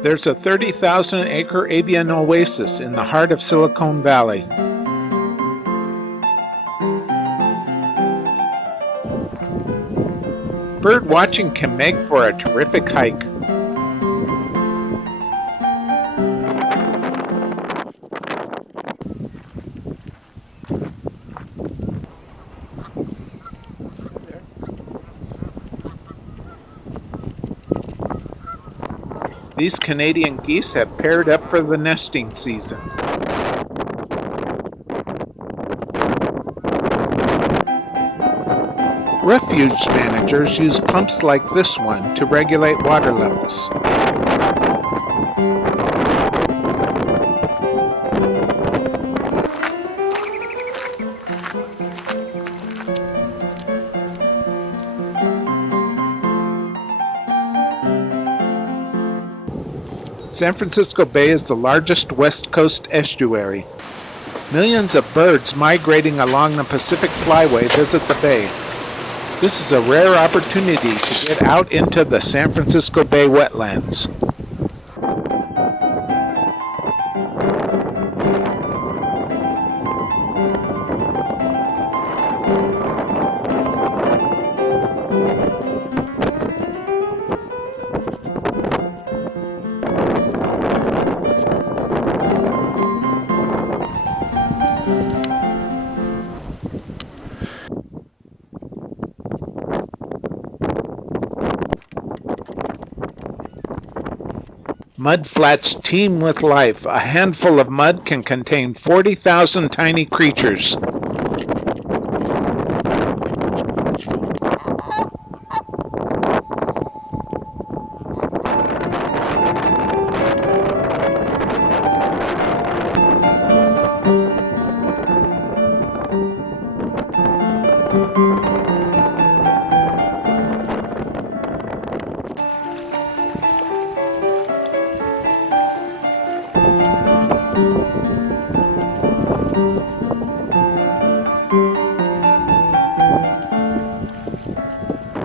There's a 30,000-acre avian oasis in the heart of Silicone Valley. Bird watching can make for a terrific hike. These Canadian geese have paired up for the nesting season. Refuge managers use pumps like this one to regulate water levels. San Francisco Bay is the largest West Coast estuary. Millions of birds migrating along the Pacific Flyway visit the bay. This is a rare opportunity to get out into the San Francisco Bay wetlands. Mud flats teem with life. A handful of mud can contain 40,000 tiny creatures.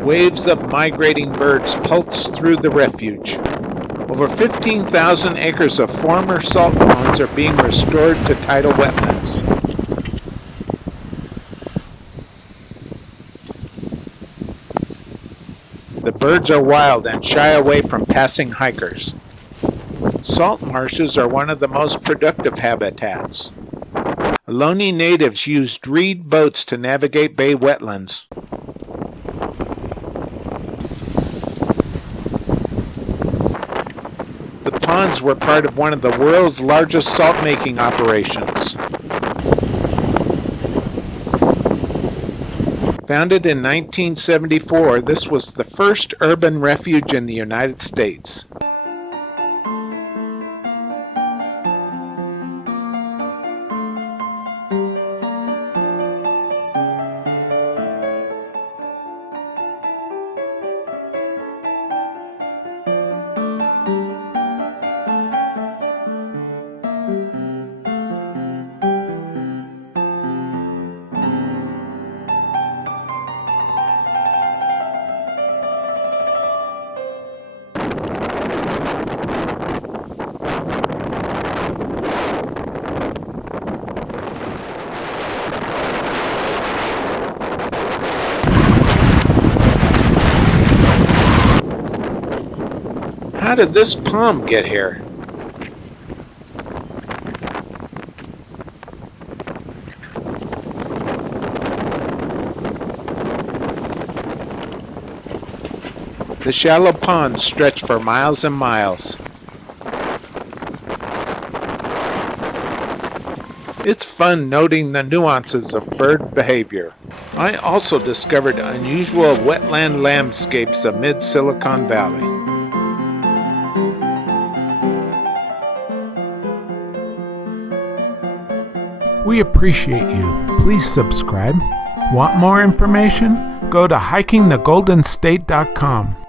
Waves of migrating birds pulse through the refuge. Over 15,000 acres of former salt ponds are being restored to tidal wetlands. The birds are wild and shy away from passing hikers. Salt marshes are one of the most productive habitats. Ohlone natives used reed boats to navigate bay wetlands. The ponds were part of one of the world's largest salt-making operations. Founded in 1974, this was the first urban refuge in the United States. How did this palm get here? The shallow ponds stretch for miles and miles. It's fun noting the nuances of bird behavior. I also discovered unusual wetland landscapes amid Silicone Valley. We appreciate you. Please subscribe. Want more information? Go to hikingthegoldenstate.com.